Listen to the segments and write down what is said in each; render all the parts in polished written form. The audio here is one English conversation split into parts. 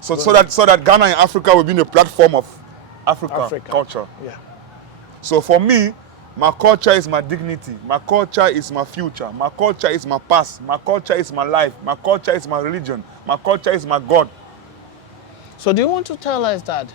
So that Ghana and Africa will be a platform of Africa culture. Yeah. So for me, my culture is my dignity. My culture is my future. My culture is my past. My culture is my life. My culture is my religion. My culture is my God. So do you want to tell us that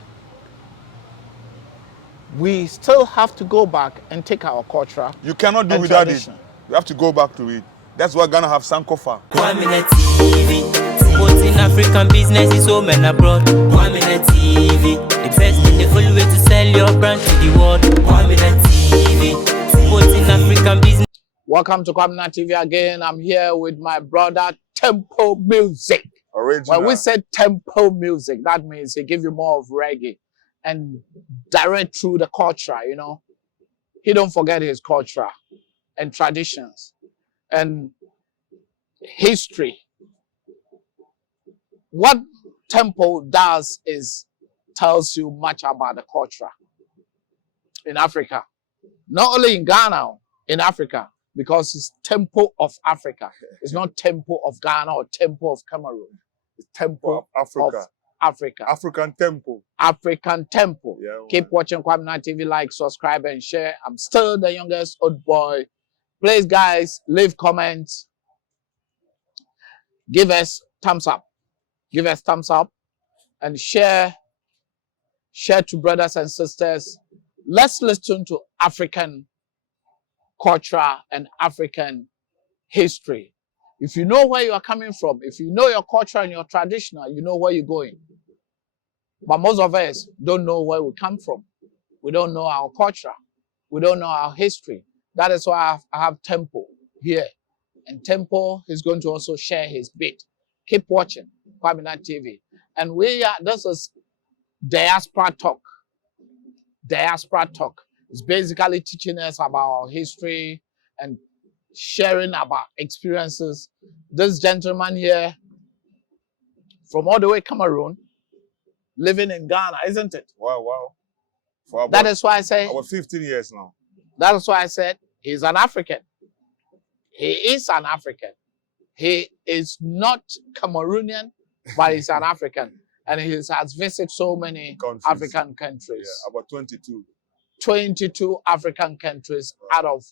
we still have to go back and take our culture? You cannot do and without tradition. it. You have to go back to it. That's why Ghana have Sankofa. Kwaminat TV, promoting African business is home and abroad. Kwaminat TV, the best and the only way to sell your brand to the world. Kwaminat TV, promoting African business. Welcome to Kwaminat TV again. I'm here with my brother Tempo Music. Original. When we said Tempo Music, that means he give you more of reggae and direct through the culture, you know. He don't forget his culture and traditions and history. What Tempo does is tells you much about the culture in Africa. Not only in Ghana, in Africa, because it's Tempo of Africa. It's not Tempo of Ghana or Tempo of Cameroon. It's Tempo of Africa. of Africa. African tempo. African Tempo. Yeah, Keep watching Kwaminat TV, like, subscribe, and share. I'm still the youngest old boy. Please, guys, leave comments. Give us thumbs up. Give us thumbs up and share. Share to brothers and sisters. Let's listen to African culture and African history. If you know where you are coming from, if you know your culture and your traditional, you know where you're going. But most of us don't know where we come from. We don't know our culture. We don't know our history. That is why I have Tempo here. And Tempo is going to also share his bit. Keep watching Kwaminat TV. And this is Diaspora Talk. Diaspora Talk. It's basically teaching us about our history and sharing about experiences. This gentleman here, from all the way Cameroon, living in Ghana, isn't it? Wow. That is why I say, about 15 years now. that is why I said he's an African. He is an African. He is not Cameroonian, but he's an African. And he has visited so many African countries. Yeah, about 22. 22 African countries out of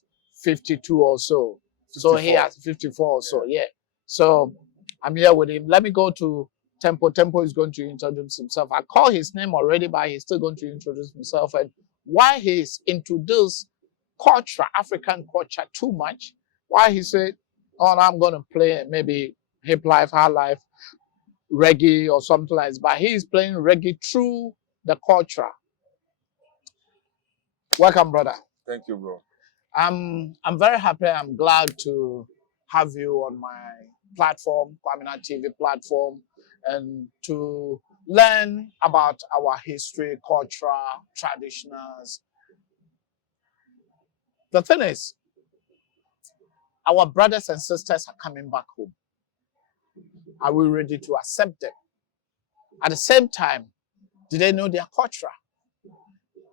52 or so. 54. So he has 54 or so, yeah. So I'm here with him. Let me go to Tempo. Tempo is going to introduce himself. I call his name already, but he's still going to introduce himself and why he's into this culture, African culture too much. Why he said, oh, I'm going to play maybe hip life, high life, reggae or something like that. But he's playing reggae through the culture. Welcome, brother. Thank you, bro. I'm very happy. I'm glad to have you on my platform, Kwaminat TV platform, and to learn about our history, culture, traditionals. The thing is, our brothers and sisters are coming back home. Are we ready to accept them? At the same time, did they know their culture?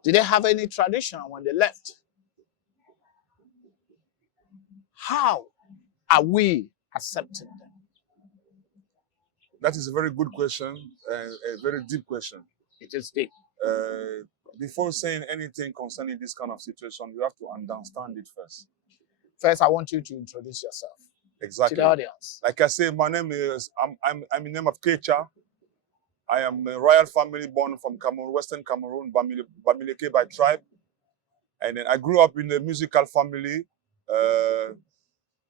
Did they have any tradition when they left? How are we accepting them? That is a very good question, a very deep question. It is deep. Before saying anything concerning this kind of situation, you have to understand it first. First, I want you to introduce yourself Exactly. to the audience. Like I say, my name is, I'm in the name of Kecha. I am a royal family born from Cameroon, Western Cameroon, Bamileke by tribe. And then I grew up in a musical family.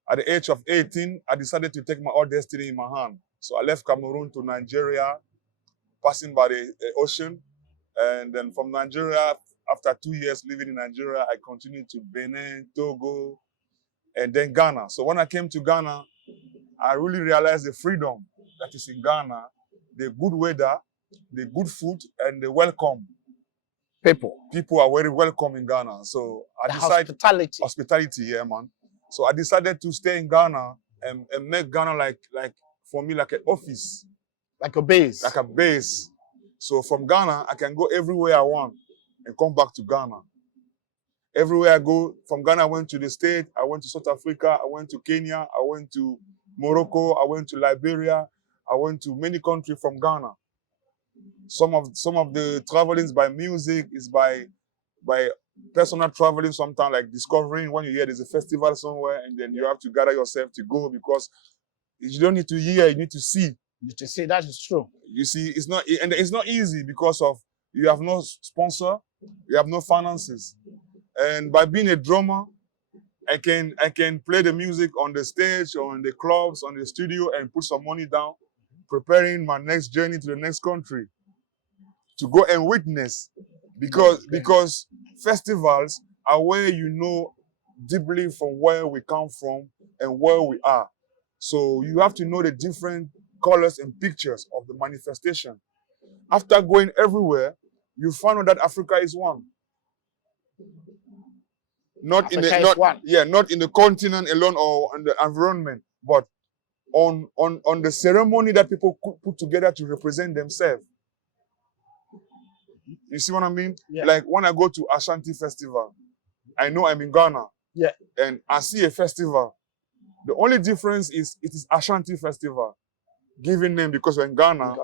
At the age of 18, I decided to take my own destiny in my hand. So I left Cameroon to Nigeria, passing by the ocean. And then from Nigeria, after 2 years living in Nigeria, I continued to Benin, Togo, and then Ghana. So when I came to Ghana, I really realized the freedom that is in Ghana, the good weather, the good food, and the welcome. People are very welcome in Ghana. So I decided hospitality, yeah, man. So I decided to stay in Ghana and make Ghana like for me like an office. Like a base. Like a base. So from Ghana, I can go everywhere I want and come back to Ghana. Everywhere I go, from Ghana I went to the States, I went to South Africa, I went to Kenya, I went to Morocco, I went to Liberia, I went to many countries from Ghana. Some of the travelings by music is by personal traveling, sometimes like discovering when you hear there's a festival somewhere and then you have to gather yourself to go because you don't need to hear, you need to see. To say that is true. You see, it's not easy because of you have no sponsor, you have no finances. And by being a drummer, I can play the music on the stage or in the clubs, on the studio and put some money down, preparing my next journey to the next country to go and witness. Because festivals are where you know deeply from where we come from and where we are. So you have to know the different colors and pictures of the manifestation. After going everywhere, you find out that Africa is one. Not in the continent alone or in the environment, but on the ceremony that people put together to represent themselves. You see what I mean? Yeah. Like when I go to Ashanti Festival, I know I'm in Ghana. Yeah. And I see a festival. The only difference is it is Ashanti Festival. Given name because we're in Ghana.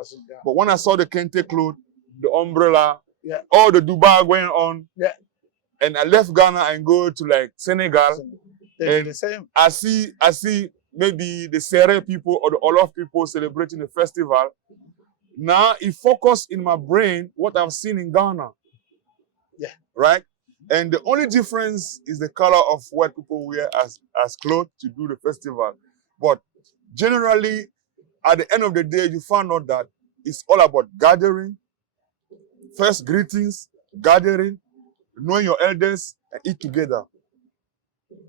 But when I saw the kente cloth, the umbrella, all the Dubai going on, and I left Ghana and go to like Senegal, and the same. I see maybe the Sere people or the Olof people celebrating the festival. Now it focused in my brain what I've seen in Ghana. Yeah. Right? And the only difference is the color of what people wear as clothes to do the festival. But generally, at the end of the day, you find out that it's all about gathering, first greetings, gathering, knowing your elders, and eat together.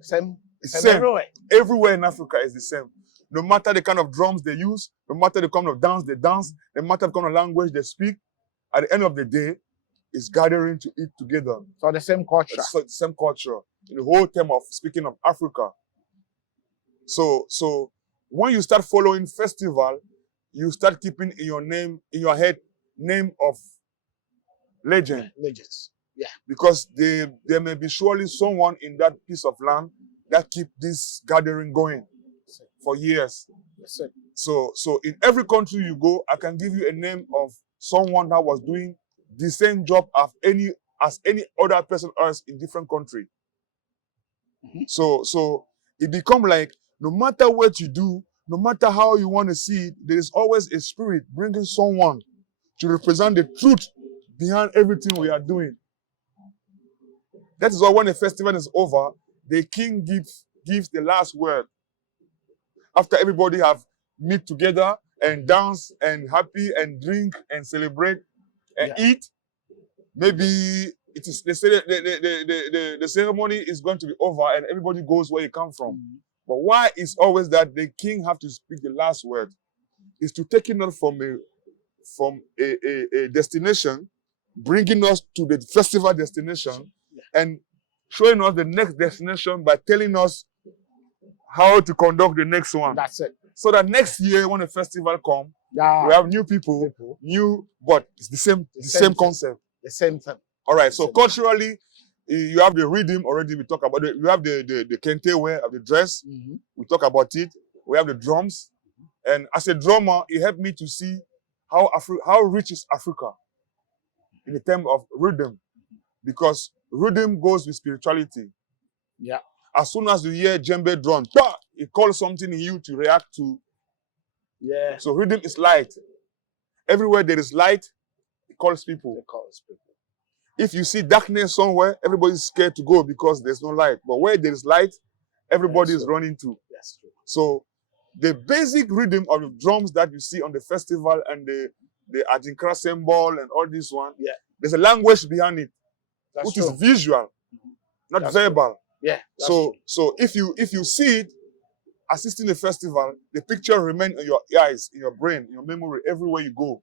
Same everywhere. Everywhere in Africa is the same. No matter the kind of drums they use, no matter the kind of dance they dance, no matter the kind of language they speak, at the end of the day, it's gathering to eat together. So the same culture. So the same culture. In the whole term of speaking of Africa. So when you start following festival, you start keeping in your head name of legend. Legends. Yeah. Because there may be surely someone in that piece of land that keep this gathering going for years. So in every country you go, I can give you a name of someone that was doing the same job as any other person else in different country. Mm-hmm. So it become like no matter what you do, no matter how you want to see it, there is always a spirit bringing someone to represent the truth behind everything we are doing. That is why when the festival is over, the king gives the last word. After everybody have meet together and dance and happy and drink and celebrate and eat, maybe it is the ceremony is going to be over and everybody goes where you come from. Mm-hmm. But why is always that the king have to speak the last word? Is to take it from a destination, bringing us to the festival destination, and showing us the next destination by telling us how to conduct the next one. That's it. So that next year when the festival comes, we have new people, but it's the same concept. The same thing. All right, so culturally, you have the rhythm already, we talk about it. You have the kente wear of the dress. Mm-hmm. We talk about it. We have the drums. Mm-hmm. And as a drummer, it helped me to see how rich is Africa in the term of rhythm. Because rhythm goes with spirituality. Yeah. As soon as you hear djembe drum, it calls something in you to react to. Yeah. So rhythm is light. Everywhere there is light, it calls people. If you see darkness somewhere, everybody's scared to go because there's no light. But where there is light, everybody is running to. That's true. So the basic rhythm of the drums that you see on the festival and the Adinkra symbol and all this one, there's a language behind it, which is visual, not verbal. True. Yeah. So if you see it, assisting the festival, the picture remains in your eyes, in your brain, in your memory, everywhere you go.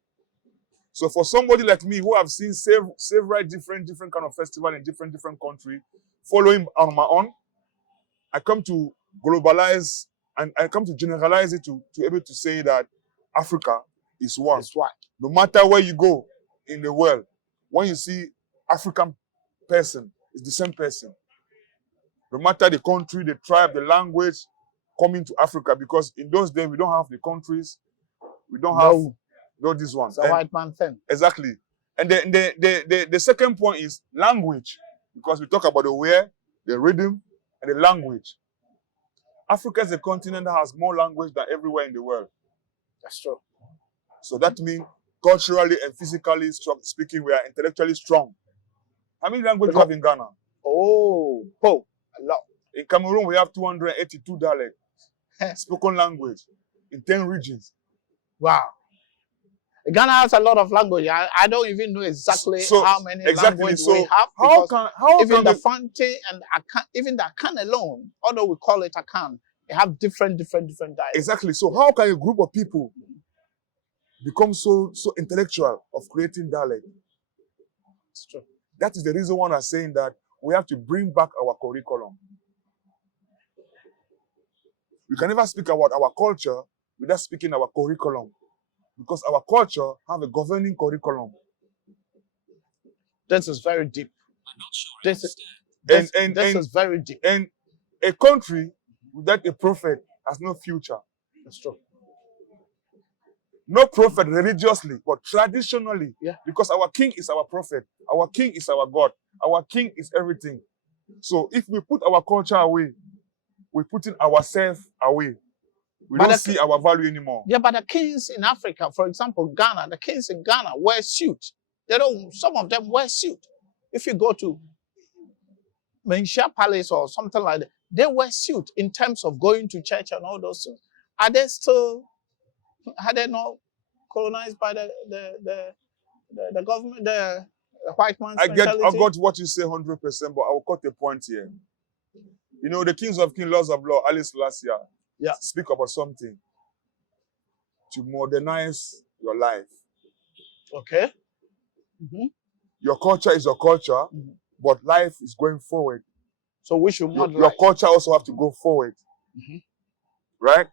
So for somebody like me who have seen several different kind of festival in different countries, following on my own, I come to globalize and I come to generalize it to able to say that Africa is one. It's one. No matter where you go in the world, when you see African person, it's the same person. No matter the country, the tribe, the language, coming to Africa, because in those days we don't have the countries, we don't have Not this one. It's a white man thing. Exactly. And the second point is language. Because we talk about the where, the rhythm, and the language. Africa is a continent that has more language than everywhere in the world. That's true. So that means culturally and physically speaking, we are intellectually strong. How many languages do we have in Ghana? Oh, a lot. In Cameroon, we have 282 dialects, spoken language, in 10 regions. Wow. Ghana has a lot of language. I don't even know exactly how many languages we have. Even the Fante and Akan, even the Akan alone, although we call it Akan, they have different dialects. Exactly. So how can a group of people become so intellectual of creating dialect? It's true. That is the reason why I'm saying that we have to bring back our curriculum. We can never speak about our culture without speaking our curriculum. Because our culture have a governing curriculum. This is very deep. This is very deep. And a country without a prophet has no future. That's true. No prophet religiously, but traditionally. Yeah. Because our king is our prophet. Our king is our God. Our king is everything. So if we put our culture away, we're putting ourselves away. We don't see our value anymore. Yeah, but the kings in Africa, for example, Ghana, the kings in Ghana wear suits. Some of them wear suits. If you go to Menchia Palace or something like that, they wear suits in terms of going to church and all those things. Are they not colonized by the government, the white man's mentality? I got what you say 100%, but I will cut the point here. You know, the kings of kings, lords of law, Alice last year, speak about something to modernize your life. Okay. Your culture is your culture, but life is going forward. So we should modernize. Your culture also have to go forward. Right?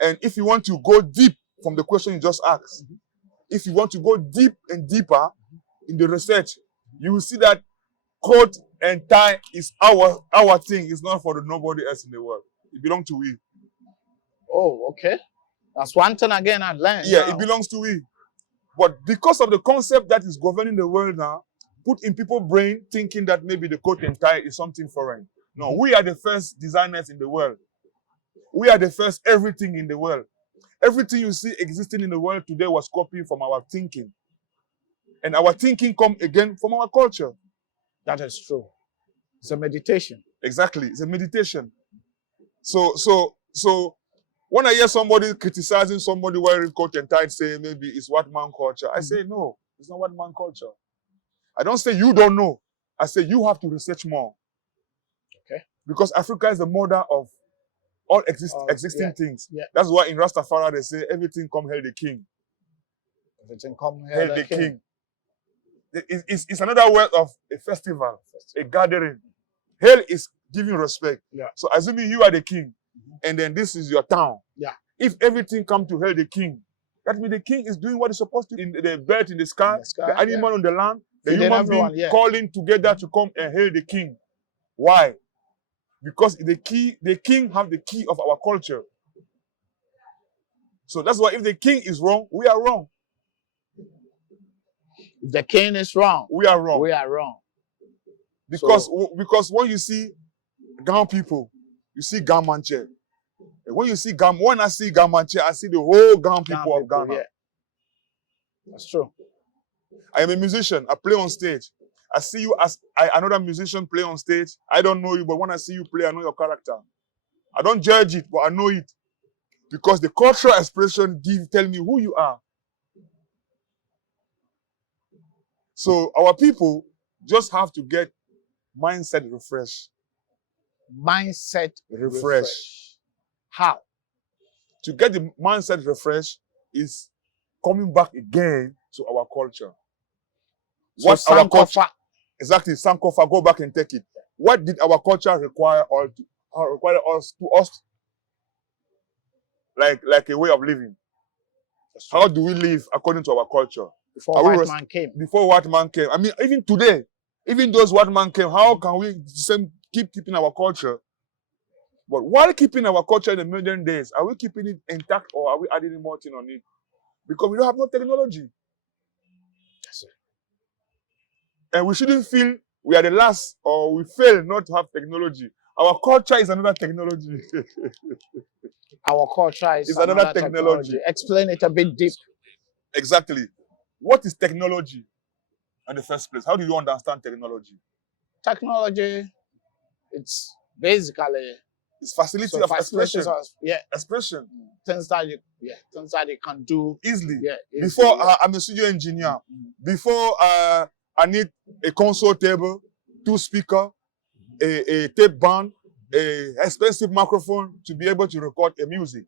And if you want to go deep from the question you just asked, if you want to go deep and deeper in the research, you will see that coat and tie is our thing. It's not for nobody else in the world. It belongs to we. Oh, okay. That's one thing again I learned. Yeah, it belongs to we. But because of the concept that is governing the world now, put in people's brain thinking that maybe the coat and tie is something foreign. No, we are the first designers in the world. We are the first everything in the world. Everything you see existing in the world today was copied from our thinking. And our thinking comes again from our culture. That is true. It's a meditation. Exactly. It's a meditation. So when I hear somebody criticizing somebody wearing coat and tie, saying maybe it's white man culture, I say no, it's not white man culture. I don't say you don't know. I say you have to research more. Okay. Because Africa is the mother of all existing things. Yeah. That's why in Rastafari they say everything come hail the king. Everything come hail the king. It's another word of a festival, a gathering. Hail is giving respect. Yeah. So assuming you are the king, and then this is your town. Yeah. If everything come to hail the king, that means the king is doing what he's supposed to. In the bird in the sky, the animal on the land, the human being calling together to come and hail the king. Why? Because the king have the key of our culture. So that's why if the king is wrong, we are wrong. If the king is wrong, we are wrong. We are wrong. Because when you see Ghan people, you see Ghan Manche. And when I see Ghan Manche, I see the whole Ghan people of Ghana. Yeah. That's true. I am a musician. I play on stage. I see you as another musician play on stage. I don't know you, but when I see you play, I know your character. I don't judge it, but I know it. Because the cultural expression tell me who you are. So our people just have to get mindset refresh. Mindset refresh. How? To get the mindset refresh is coming back again to our culture. So what our culture exactly, Sankofa, go back and take it. What did our culture require us like a way of living? How do we live according to our culture? Before white man came. Before white man came. I mean, even today, even those white man came, how can we keep keeping our culture? But while keeping our culture in the modern days, are we keeping it intact or are we adding more thing on it? because we don't have no technology. That's it. And we shouldn't feel we are the last or we fail not to have technology. Our culture is another technology. Our culture is It's another technology. technology. Explain it a bit deep. Exactly. What is technology in the first place? How do you understand technology? Technology, it's basically It's facility of expression. Expression. Things that you can do Easily. Yeah. Before I'm a studio engineer. Before I need a console table, 2 speakers, a tape band, a expensive microphone to be able to record a music.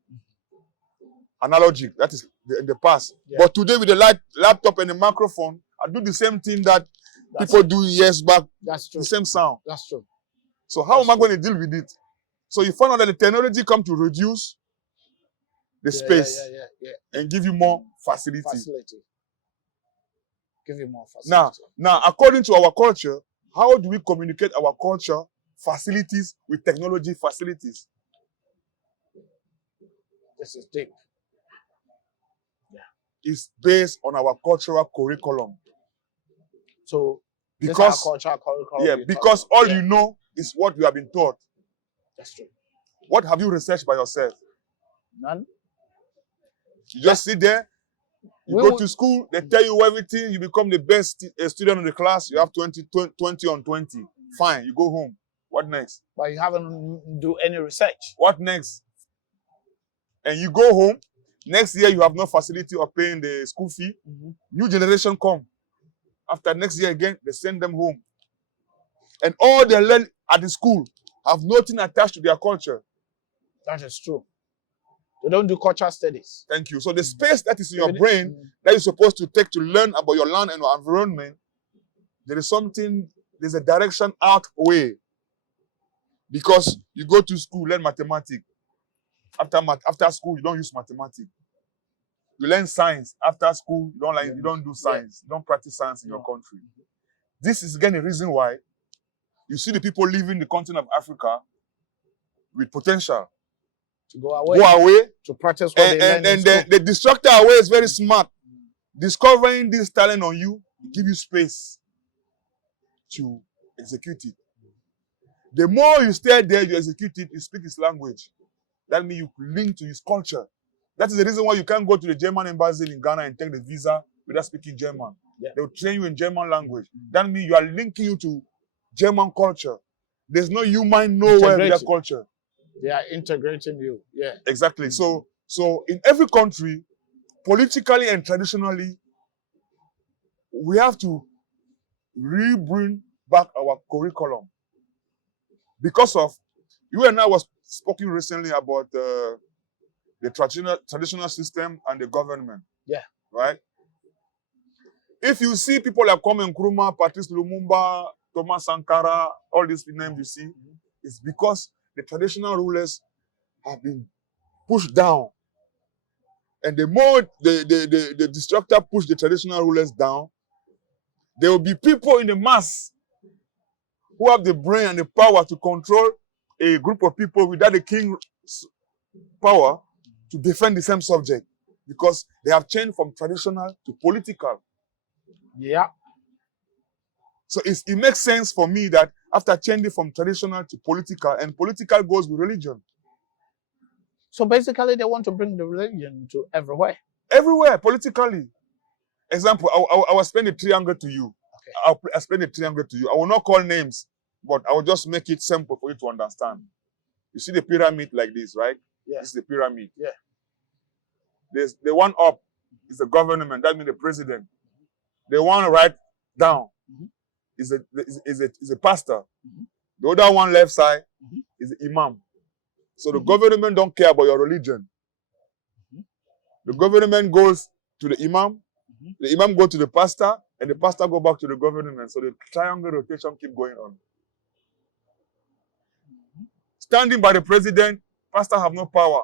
Analogic, that is in the past. Yeah. But today with the laptop and the microphone, I do the same thing that people do years back. That's true. The same sound. That's true. So how am I going to deal with it? So you find out that the technology comes to reduce the space and give you more facility. Give you more facility. Now, according to our culture, how do we communicate our culture facilities with technology facilities? This is deep. It's based on our cultural curriculum. So because our cultural curriculum. Because all you know is what you have been taught. That's true. What have you researched by yourself? None. You just sit there, you go to school, they tell you everything, you become the best student in the class, you have 20 on 20. Fine, you go home. What next? But you haven't do any research. What next? And you go home, next year you have no facility of paying the school fee. New generation come. After next year again, they send them home. And all they learn at the school have nothing attached to their culture. That is true. They don't do cultural studies. Thank you. So the space that is in your brain that you're supposed to take to learn about your land and your environment, there's a direction out way. Because you go to school, learn mathematics. After school, you don't use mathematics. You learn science. After school, you don't do science. You don't practice science in your country. This is again a reason why you see the people leaving the continent of Africa with potential. To go away. To practice what they learn in school. The distractor away is very smart. Discovering this talent on you, give you space to execute it. The more you stay there, you execute it, you speak his language. That means you link to his culture. That is the reason why you can't go to the German embassy in Ghana and take the visa without speaking German. Yeah. They'll train you in German language. That means you are linking you to German culture. There's no human nowhere without culture. They are integrating you. Yeah. Exactly. So in every country, politically and traditionally, we have to bring back our curriculum. Because of, you and I was speaking recently about the traditional system and the government. Yeah. Right? If you see people like Kwame Nkrumah, Patrice Lumumba, Thomas Sankara, all these names you see, it's because the traditional rulers have been pushed down. And the more the destructor push the traditional rulers down, there will be people in the mass who have the brain and the power to control a group of people without the king's power to defend the same subject. Because they have changed from traditional to political. Yeah. So it makes sense for me that after changing from traditional to political, and political goes with religion. So basically, they want to bring the religion to everywhere. Everywhere, politically. Example, I will explain the triangle to you. Okay. I'll explain the triangle to you. I will not call names, but I will just make it simple for you to understand. You see the pyramid like this, right? Yeah. This is the pyramid. Yeah. There's the one up is the government, that means the president. The one right down is a pastor. The other one left side is the imam. So the government don't care about your religion. The government goes to the imam goes to the pastor, and the pastor go back to the government. So the triangle rotation keep going on. Standing by the president, pastor have no power.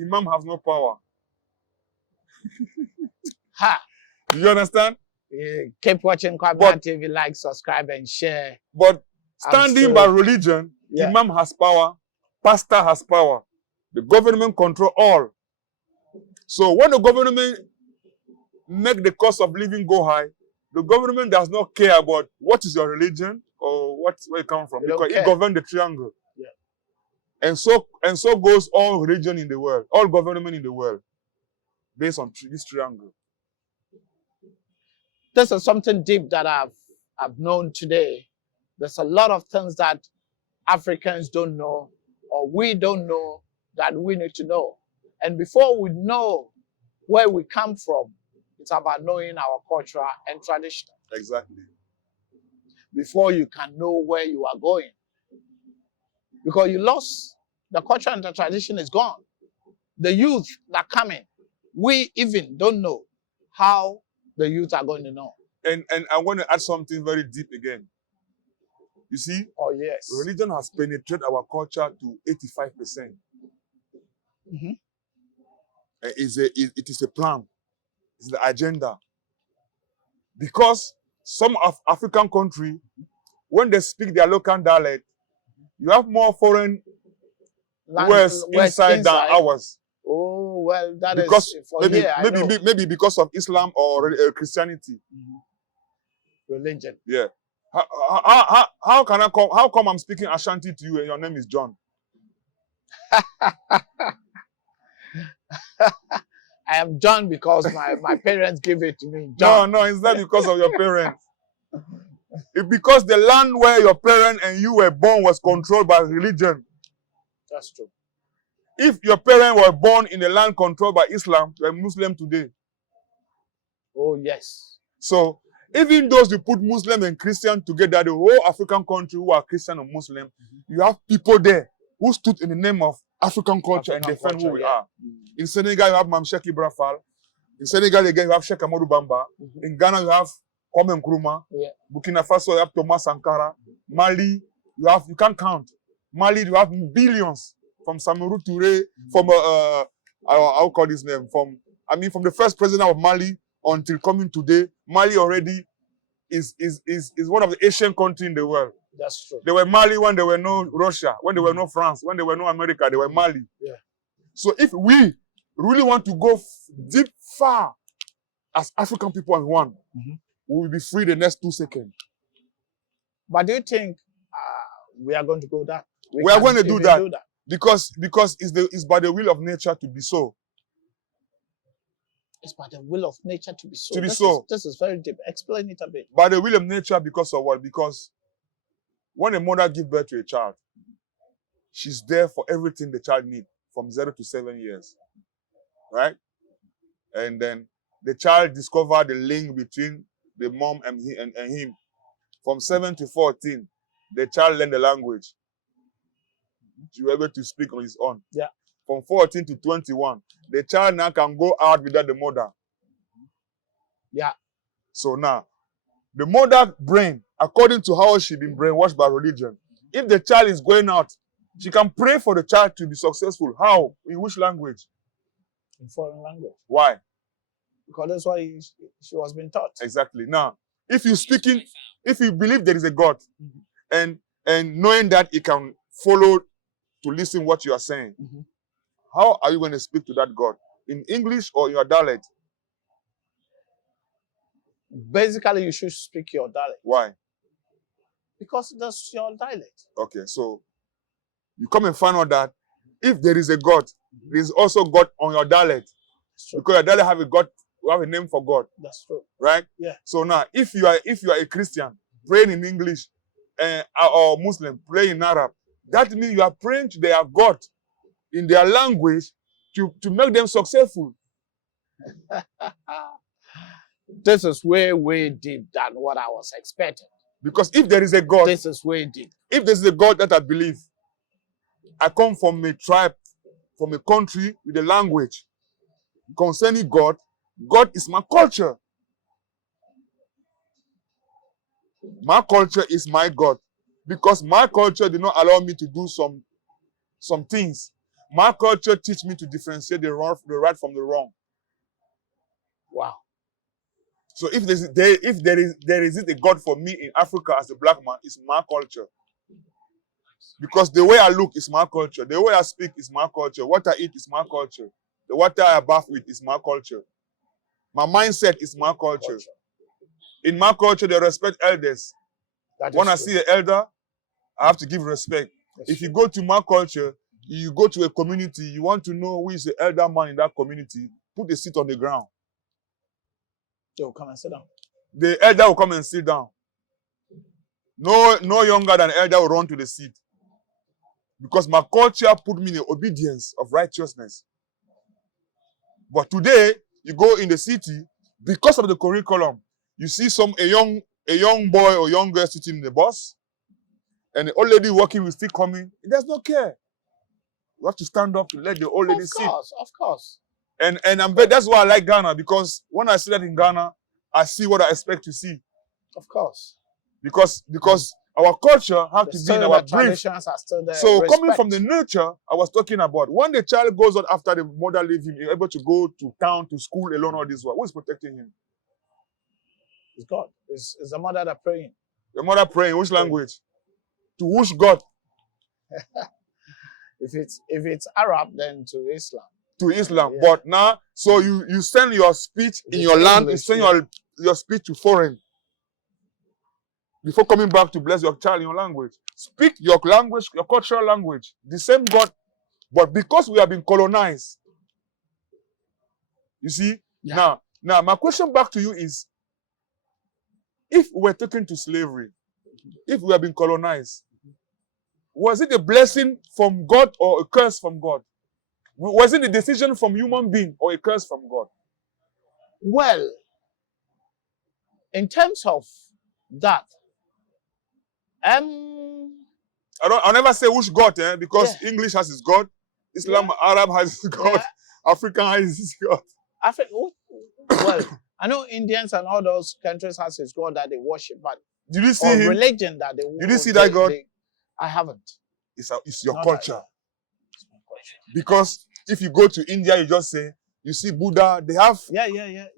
Imam have no power. Ha! Do you understand? Keep watching Kwaminat TV, like, subscribe, and share. But standing by religion, imam has power, pastor has power. The government control all. So when the government make the cost of living go high, the government does not care about what is your religion or where you come from, They don't because care. it governs the triangle. Yeah. And so goes all religion in the world, all government in the world, based on this triangle. This is something deep that I've known today. There's a lot of things that Africans don't know, or we don't know, that we need to know. And before we know where we come from, it's about knowing our culture and tradition. Exactly. Before you can know where you are going. Because you lost, the culture and the tradition is gone. The youth that come in, we even don't know how the youth are going to know. And I want to add something very deep again. You see, Oh, yes. religion has penetrated our culture to 85%. Mhm. It is a plan. It's the agenda. Because some of African countries, when they speak their local dialect, you have more foreign words inside than ours. Oh, well, that Because is for here, I know. maybe because of Islam or Christianity. Mhm. Religion. Yeah. How can I come? How come I'm speaking Ashanti to you and your name is John? I am John because my parents give it to me. John. No, it's not because of your parents. It's because the land where your parents and you were born was controlled by religion. That's true. If your parents were born in a land controlled by Islam, you're a Muslim today. Oh, yes. So even those who put Muslim and Christian together, the whole African country who are Christian or Muslim, you have people there who stood in the name of African culture and defend who we are. In Senegal, you have Mam Sheikh Ibra Fall. In Senegal, again, you have Sheikh Amadou Bamba. In Ghana, you have Kwame Nkrumah. Yeah. Burkina Faso, you have Thomas Sankara. Mali, you can't count. Mali, you have billions. From Samuru Touré, from, I'll call his name, from the first president of Mali until coming today, Mali already is one of the Asian countries in the world. That's true. They were Mali when there were no Russia, when there were no France, when there were no America, they were Mali. Yeah. So if we really want to go deep, far, as African people as one, we will be free the next 2 seconds. But do you think we are going to go that? We are going to do that. Because it's by the will of nature to be so. It's by the will of nature to be so. To be so. This is very deep. Explain it a bit. By the will of nature, because of what? Because when a mother gives birth to a child, she's there for everything the child needs from 0 to 7 years. Right? And then the child discovers the link between the mom and him. From 7 to 14, the child learns the language. To be able to speak on his own. Yeah. From 14 to 21, the child now can go out without the mother. Yeah. So now, the mother brain, according to how she's been brainwashed by religion, if the child is going out, she can pray for the child to be successful. How? In which language? In foreign language. Why? Because that's why she was being taught. Exactly. Now, if you believe there is a God, and knowing that he can follow to listen what you are saying, how are you going to speak to that God? In English or in your dialect? Basically, you should speak your dialect. Why? Because that's your dialect. Okay, so you come and find out that if there is a God, there is also God on your dialect. Because your dialect have a name for God. That's true. Right? Yeah. So now, if you are a Christian praying in English, or Muslim praying in Arab, that means you are praying to their God in their language to make them successful. This is way deep than what I was expecting. Because if there is a God, this is way deep. If there is a God that I believe, I come from a tribe, from a country with a language. Concerning God, God is my culture. My culture is my God. Because my culture did not allow me to do some things. My culture teach me to differentiate the right from the wrong. Wow. So if there is a God for me in Africa as a black man, it's my culture. Because the way I look is my culture. The way I speak is my culture. What I eat is my culture. The water I bath with is my culture. My mindset is my culture. In my culture, they respect elders. When I see an elder, I have to give respect. If you go to my culture, you go to a community, you want to know who is the elder man in that community, put a seat on the ground. They will come and sit down. The elder will come and sit down. No younger than elder will run to the seat. Because my culture put me in the obedience of righteousness. But today, you go in the city, because of the curriculum, you see a young boy or young girl sitting in the bus, and the old lady walking will still coming. He does not care. You have to stand up to let the old lady sit. Of course. And that's why I like Ghana, because when I see that in Ghana, I see what I expect to see. Of course. Because our culture has to be in our brief. Traditions are still there. So coming from the nurture I was talking about, when the child goes out after the mother leaves him, he's able to go to town, to school alone, all this. Who is protecting him? It's God. It's the mother that praying. The mother praying, which language? To which God? If it's Arab, then to Islam. To Islam. Yeah. But now, so you send your speech in your land, you send your speech to foreign. Before coming back to bless your child in your language. Speak your language, your cultural language. The same God. But because we have been colonized. You see? Yeah. Now, my question back to you is, if we were taken to slavery, if we have been colonized, was it a blessing from God or a curse from God? Was it a decision from human being or a curse from God? Well, in terms of that, I'll never say which God, because English has its God, Islam, Arab has its God, African has its God. Well, I know Indians and all those countries has its God that they worship, but did you see him? Religion that they did you see that God? I haven't. It's your culture. It's my culture. Because if you go to India, you just say, you see Buddha, they have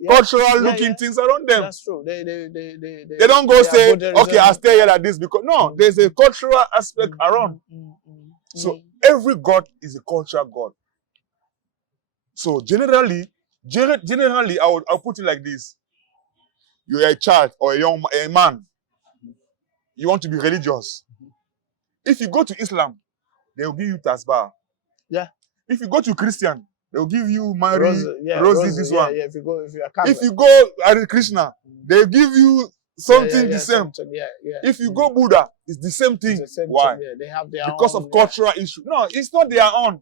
cultural looking things around them. That's true. They don't go say, okay, I'll stay here like this, because no, there's a cultural aspect around. So every God is a cultural God. So generally, I'll put it like this. You're a child or a man. You want to be religious. If you go to Islam, they will give you tasbah. Yeah. If you go to Christian, they will give you Mary, Rosie, this one. Yeah, if you go Hare Krishna, they will give you something the same. If you go Buddha, it's the same thing. Why? They have their because own, of cultural issue. No, it's not their own.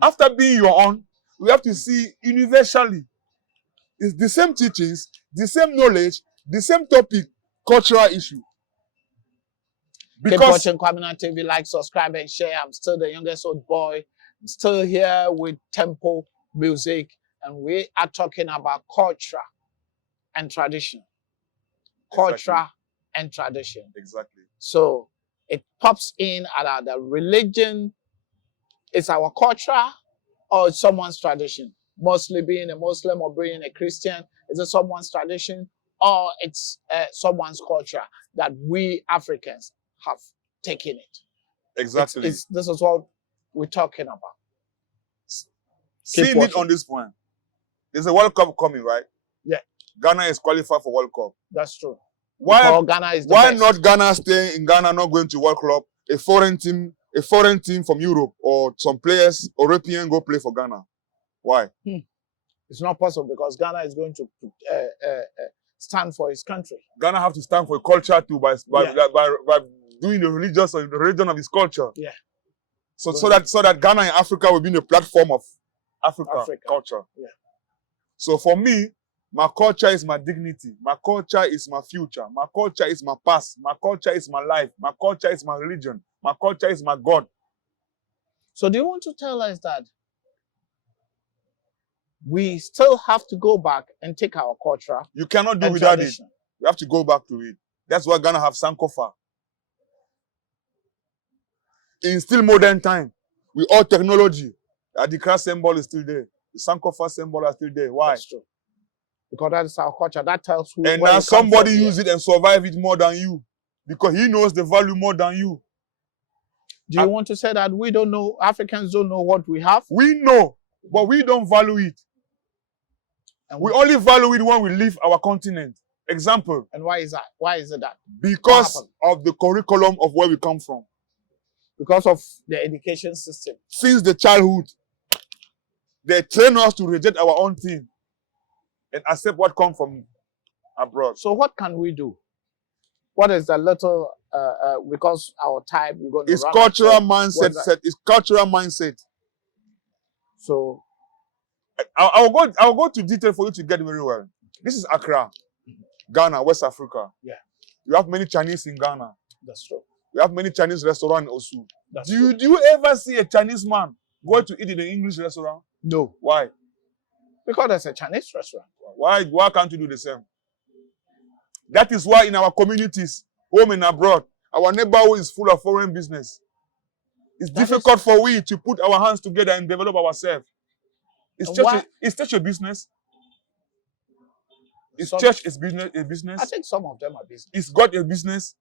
After being your own, we have to see universally. It's the same teachings, the same knowledge, the same topic, cultural issue. Keep watching Kwaminat TV, like, subscribe, and share. I'm still the youngest old boy. I'm still here with tempo music, and we are talking about culture and tradition. Culture and tradition. Exactly. So it pops in at the religion. Is our culture or it's someone's tradition? Mostly being a Muslim or being a Christian, is it someone's tradition or it's someone's culture that we Africans have taken it? Exactly. This is what we're talking about. Seeing it on this point, there's a World Cup coming, right? Yeah. Ghana is qualified for World Cup. That's true. Why Ghana is the why best. not Ghana stay in Ghana, not going to World Cup? A foreign team from Europe or some players, European, go play for Ghana. Why? It's not possible because Ghana is going to stand for its country. Ghana have to stand for a culture too by doing the religious or the religion of its culture. Yeah. So that Ghana and Africa will be in the platform of Africa culture. Yeah. So for me, my culture is my dignity. My culture is my future. My culture is my past. My culture is my life. My culture is my religion. My culture is my God. So do you want to tell us that we still have to go back and take our culture? You cannot do without it. You have to go back to it. That's why Ghana have Sankofa. In still modern time, with all technology, the cross symbol is still there. The Sankofa symbol is still there. Why? That's true. Because that is our culture. That tells who. And now somebody use it and survive it more than you. Because he knows the value more than you. Do you want to say that we don't know, Africans don't know what we have? We know, but we don't value it. We only value it when we leave our continent. Example. And why is that? Why is it that? Because of the curriculum of where we come from. Because of the education system. Since the childhood, they train us to reject our own thing and accept what comes from abroad. So what can we do? What is the little, because our time, we're going to It's cultural mindset. It's cultural mindset. So I'll go to detail for you to get very well. This is Accra, Ghana, West Africa. Yeah. You have many Chinese in Ghana. That's true. We have many Chinese restaurants in Osu. That's do true. you ever see a Chinese man going to eat in an English restaurant? No. Why? Because there's a Chinese restaurant. Why can't you do the same? That is why in our communities, home and abroad, our neighborhood is full of foreign business. It's difficult for we to put our hands together and develop ourselves. Is church a business? Is church a business? I think some of them are business. Is God a business?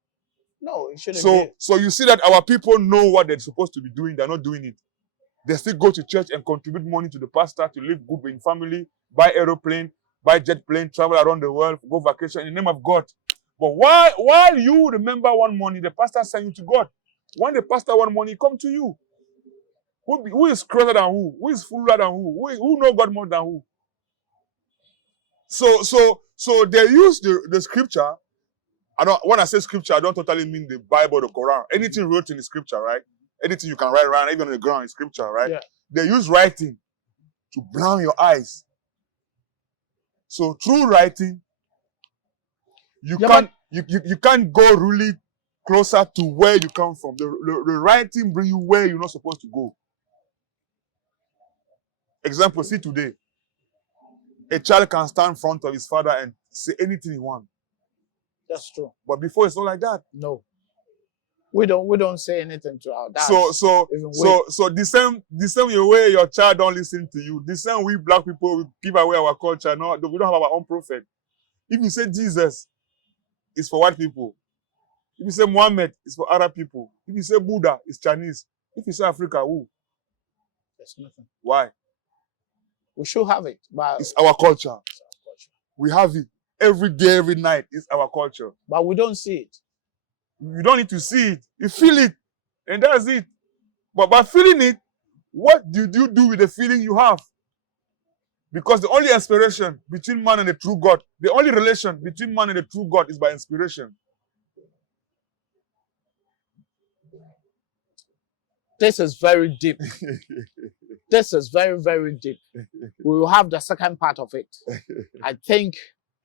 No, it shouldn't be. So you see that our people know what they're supposed to be doing. They're not doing it. They still go to church and contribute money to the pastor to live good in family, buy aeroplane, buy jet plane, travel around the world, go vacation in the name of God. But while you remember one money, the pastor send you to God. When the pastor want money, come to you. Who is closer than who? Who is fuller than who? Who know God more than who? So they use the scripture. When I say scripture, I don't totally mean the Bible or the Quran. Anything wrote in the scripture, right? Anything you can write around, even on the ground, is scripture, right? Yeah. They use writing to blind your eyes. So through writing, you can't go really closer to where you come from. The writing brings you where you're not supposed to go. Example, see today. A child can stand in front of his father and say anything he wants. That's true. But before, it's not like that. No. We don't say anything to our dad. So the same way your child don't listen to you, the same we black people we give away our culture. No, we don't have our own prophet. If you say Jesus, it's for white people. If you say Muhammad, it's for Arab people. If you say Buddha, it's Chinese. If you say Africa, who? There's nothing. Why? We should have it. But it's our culture. We have it every day, every night. It's our culture. But we don't see it. You don't need to see it. You feel it. And that's it. But by feeling it, what do you do with the feeling you have? Because the only inspiration between man and the true God, the only relation between man and the true God is by inspiration. This is very deep. This is very, very deep. We will have the second part of it. I think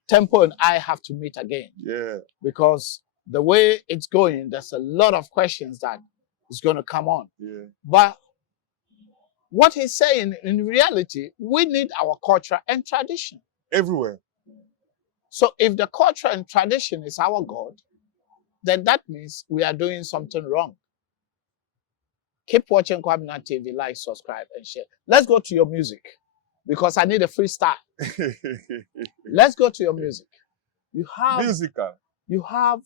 Tempo and I have to meet again. Yeah. Because the way it's going, there's a lot of questions that is going to come on. Yeah. But what he's saying, in reality, we need our culture and tradition. Everywhere. So if the culture and tradition is our God, then that means we are doing something wrong. Keep watching Kwaminat TV, like, subscribe, and share. Let's go to your music, because I need a freestyle. Let's go to your music. You have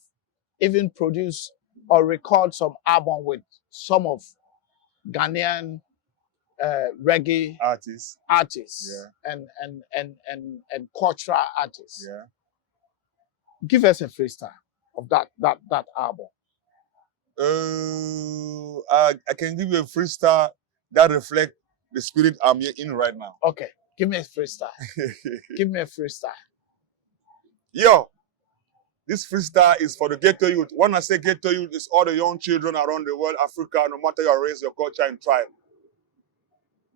even produced or recorded some album with some of Ghanaian reggae artists, yeah, and cultural artists. Yeah. Give us a freestyle of that album. I can give you a freestyle that reflects the spirit I'm in right now. Okay, give me a freestyle. Give me a freestyle. Yo, this freestyle is for the ghetto youth. When I say ghetto youth, it's all the young children around the world, Africa, no matter your race, your culture, and tribe.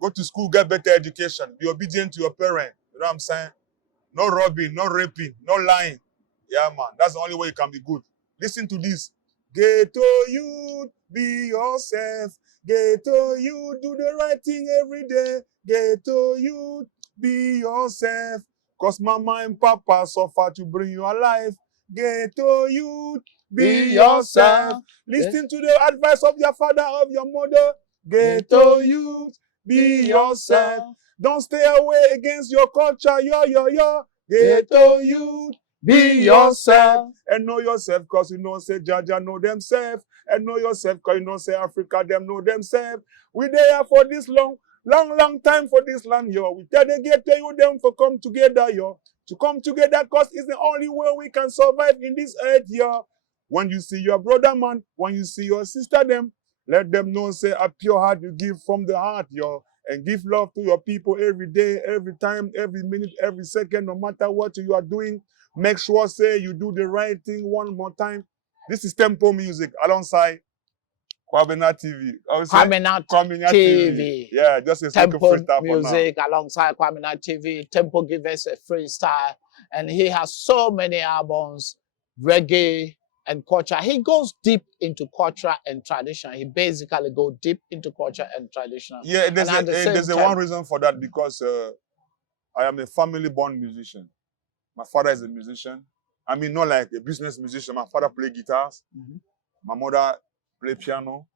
Go to school, get better education, be obedient to your parents. You know what I'm saying? No robbing, no raping, no lying. Yeah, man, that's the only way you can be good. Listen to this. Ghetto youth, be yourself. Ghetto youth, do the right thing every day. Ghetto youth, be yourself. Cause mama and papa suffer to bring you alive. Ghetto youth, be yourself. Listen to the advice of your father, of your mother. Ghetto youth, be yourself. Don't stay away against your culture, yo. Ghetto youth, be yourself. And know yourself, cause you know say Jaja know themselves. And know yourself, cause you know say Africa them know themselves. We there for this long. Long time for this land, yo. We tell the get to you them for come together, yo. To come together, cause it's the only way we can survive in this earth, yo. When you see your brother, man, when you see your sister, them, let them know, say, a pure heart you give from the heart, yo. And give love to your people every day, every time, every minute, every second, no matter what you are doing. Make sure, say, you do the right thing one more time. This is Tempo Music alongside Kwaminat TV. Kwaminat TV. Yeah, just a Tempo freestyle Music alongside Kwaminat TV. Tempo gives us a freestyle, and he has so many albums, reggae and culture. He goes deep into culture and tradition. He basically goes deep into culture and tradition. Yeah, there's a one reason for that, because I am a family-born musician. My father is a musician. I mean, not like a business musician. My father played guitars. My mother played piano.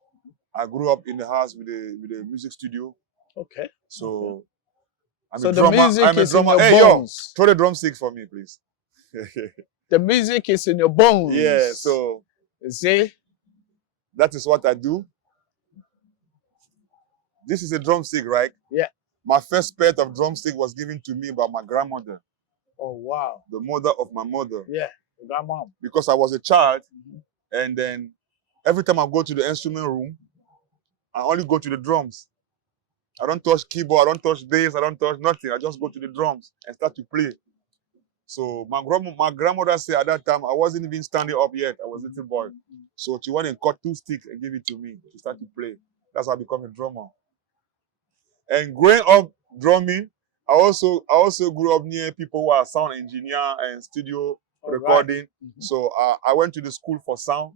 I grew up in the house with a music studio. Okay. So I'm So a the drummer. music I'm a is in drummer. your Hey, yo, bones. throw the drumstick for me, please. The music is in your bones. Yeah, so you see, that is what I do. This is a drumstick, right? Yeah. My first pet of drumstick was given to me by my grandmother. Oh wow. The mother of my mother. Yeah, the grandma. Because I was a child, and then every time I go to the instrument room, I only go to the drums. I don't touch keyboard, I don't touch bass, I don't touch nothing. I just go to the drums and start to play. So my grandmother said at that time, I wasn't even standing up yet. I was a little boy. So she went and cut 2 sticks and gave it to me to start to play. That's how I became a drummer. And growing up drumming, I also grew up near people who are sound engineer and studio recording. So I went to the school for sound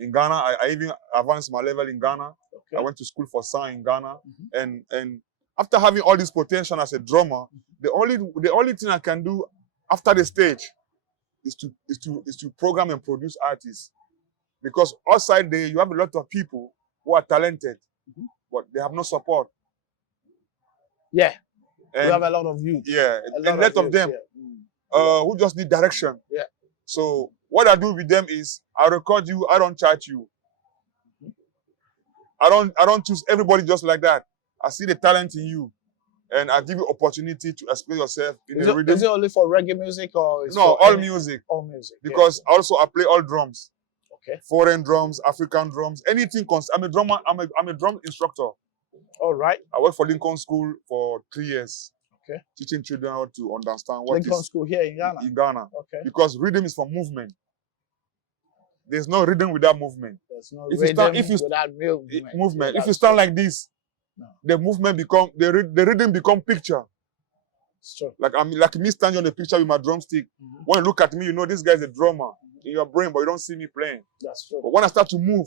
in Ghana. I even advanced my level in Ghana. Okay. I went to school for sound in Ghana. And after having all this potential as a drummer, the only thing I can do after the stage is to program and produce artists. Because outside there you have a lot of people who are talented, but they have no support. Yeah. And we have a lot of youth. Yeah, a lot of them who just need direction. Yeah. So what I do with them is I record you, I don't charge you. I don't choose everybody just like that. I see the talent in you, and I give you opportunity to express yourself in the rhythm. Is it only for reggae music or is no, all music? All music. Because also I play all drums. Okay. Foreign drums, African drums, anything. I'm a drummer. I'm a drum instructor. All right. I worked for Lincoln School for 3 years. Okay. Teaching children how to understand what Lincoln School here in Ghana. In Ghana. Okay. Because rhythm is for movement. There's no rhythm without movement. There's no rhythm without movement. If you stand like this, the movement the rhythm become picture. Sure. Like me standing on the picture with my drumstick. When you look at me, you know this guy's a drummer in your brain, but you don't see me playing. That's true. But when I start to move,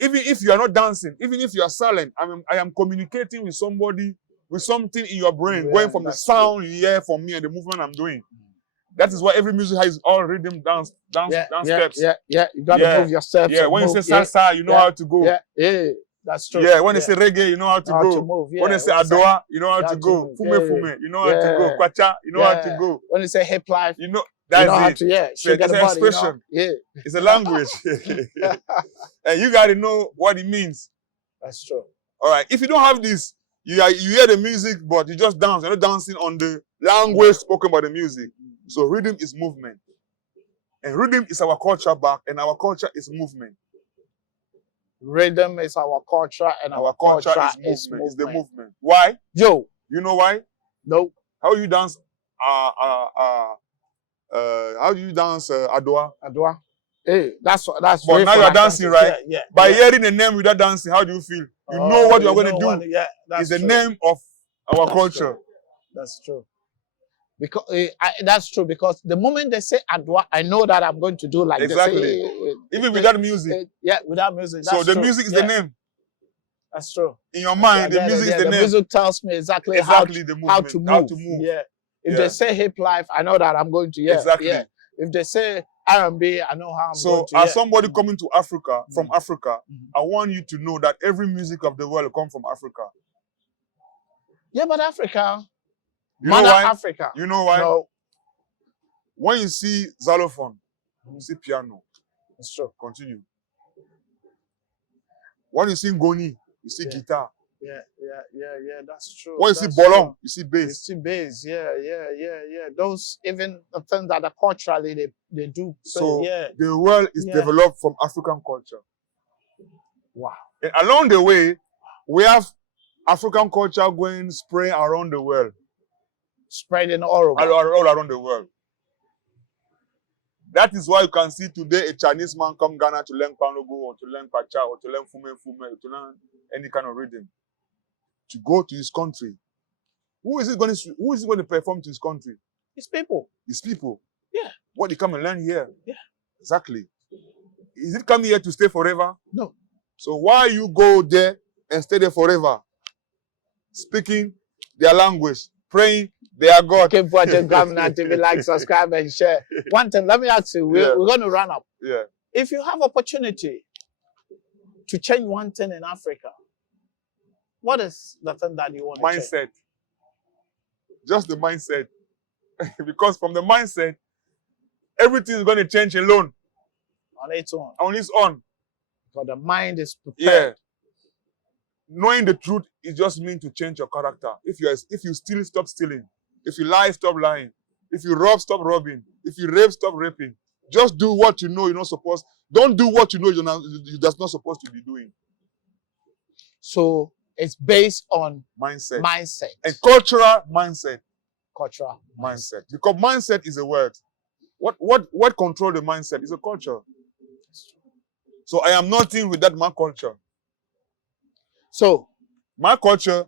even if you are not dancing, even if you are silent, I am communicating with somebody, with something in your brain, going from the sound you hear from me and the movement I'm doing. That is why every music has all rhythm dance steps. Yeah. You gotta move your steps. Yeah, when you say salsa, you know how to go. Yeah, that's true. Yeah, when they say reggae, you know how to go. Move. When they say adoa, you know how to go. Fume, you know how to go. Kwacha, you know how to go. When they say hip life, you know that's how it. to, it's an expression. You know? Yeah, it's a language. And you gotta know what it means. That's true. All right, if you don't have this, you hear the music, but you just dance. You're not dancing on the language spoken by the music. So rhythm is movement. And rhythm is our culture back, and our culture is movement. Rhythm is our culture, and our culture is movement. It's the movement. Why? Yo. You know why? No. How you dance how do you dance adoa? Adoa. Hey, that's but now you're dancing, right? Yeah. By hearing the name without dancing, how do you feel? You know what you're going to do. That's the name of our culture. True. That's true. Because that's true, because the moment they say Adwa, I know that I'm going to do like exactly. This. Even without music. Without music. So the music is the name. That's true. In your mind, the music is the name. The music tells me exactly how to move. Yeah. If they say hip life, I know that I'm going to. Exactly. Yeah. If they say R&B, I know how I'm going to. So as somebody coming to Africa, from Africa, I want you to know that every music of the world comes from Africa. Yeah, but Africa. You know why? Africa. You know why? No. When you see xylophone, you see piano. That's true. Continue. When you see ngoni, you see guitar. Yeah. That's true. When you see That's bolong, true. you see You bass. see bass, yeah. Those even the things that are culturally they do. So yeah. the world is Yeah. developed from African culture. Wow. And along the way, we have African culture going spraying around the world, Spreading all over. all around the world. That is why you can see today a Chinese man come Ghana to learn Panogo or to learn Pacha or to learn Fume, or to learn any kind of rhythm. To go to his country. Who is it going to perform to his country? It's people. His people. Yeah. What they come and learn here. Yeah. Exactly. Is it coming here to stay forever? No. So why you go there and stay there forever? Speaking their language, praying their God. Keep watching Kwaminat TV, like, subscribe, and share. One thing, let me ask you, we're going to run up. Yeah. If you have opportunity to change one thing in Africa, what is the thing that you want to change? Mindset. Just the mindset. Because from the mindset, everything is going to change alone. On its own. On its own. But the mind is prepared. Yeah. Knowing the truth is just mean to change your character. If you steal, stop stealing. If you lie, stop lying. If you rob, stop robbing. If you rape, stop raping. Just do what you know you're not supposed. Don't do what you know you're not supposed to be doing. So it's based on mindset. And cultural mindset. Cultural mindset. Because mindset is a word. What control the mindset is a culture. So I am nothing with that my culture. So my culture,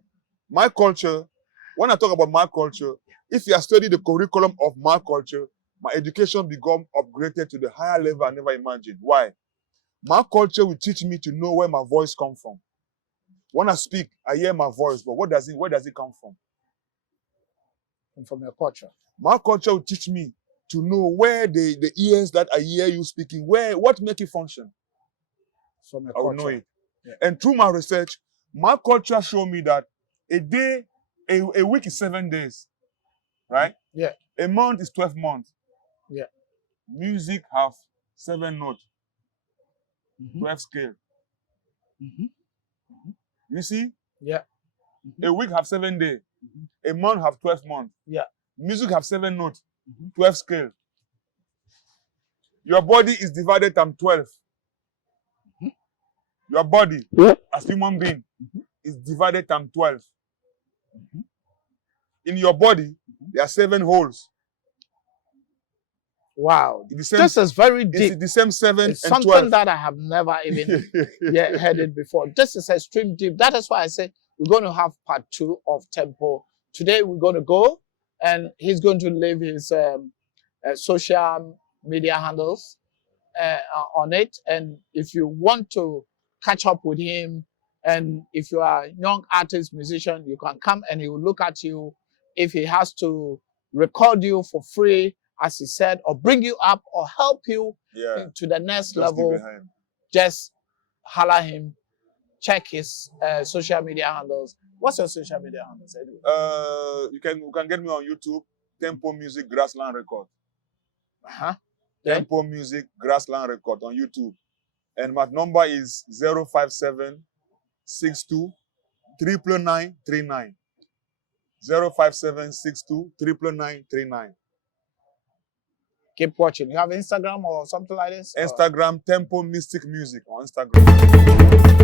when I talk about my culture, if you have studied the curriculum of my culture, my education become upgraded to the higher level I never imagined. Why? My culture will teach me to know where my voice comes from. When I speak, I hear my voice, but where does it come from? And from your culture. My culture will teach me to know where the ears that I hear you speaking, what make it function. From your I will culture. know it. Yeah. And through my research, my culture showed me that a week is 7 days, right? Yeah. A month is 12 months. Yeah. Music have 7 notes, 12 scale. You see? Yeah. A week have 7 days. A month have 12 months. Yeah. Music have 7 notes, 12 scale. Your body is divided times 12. Your body, as human being, is divided times 12. In your body, there are 7 holes. Wow. This is very deep. It's the same 7 it's and something 12. that I have never even heard it before. This is extreme deep. That is why I say we're going to have part 2 of Tempo. Today we're going to go and he's going to leave his social media handles on it. And if you want to catch up with him, and if you are a young artist, musician, you can come and he will look at you. If he has to record you for free, as he said, or bring you up or help you to the next level, just holler him. Check his social media handles. What's your social media handles? You can get me on YouTube, Tempo Music Grassland Record. Tempo Music Grassland Record on YouTube. And my number is 057 62 99939. 057 62 99939. Keep watching. You have Instagram or something like this? Instagram, Tempo Mystic Music on Instagram.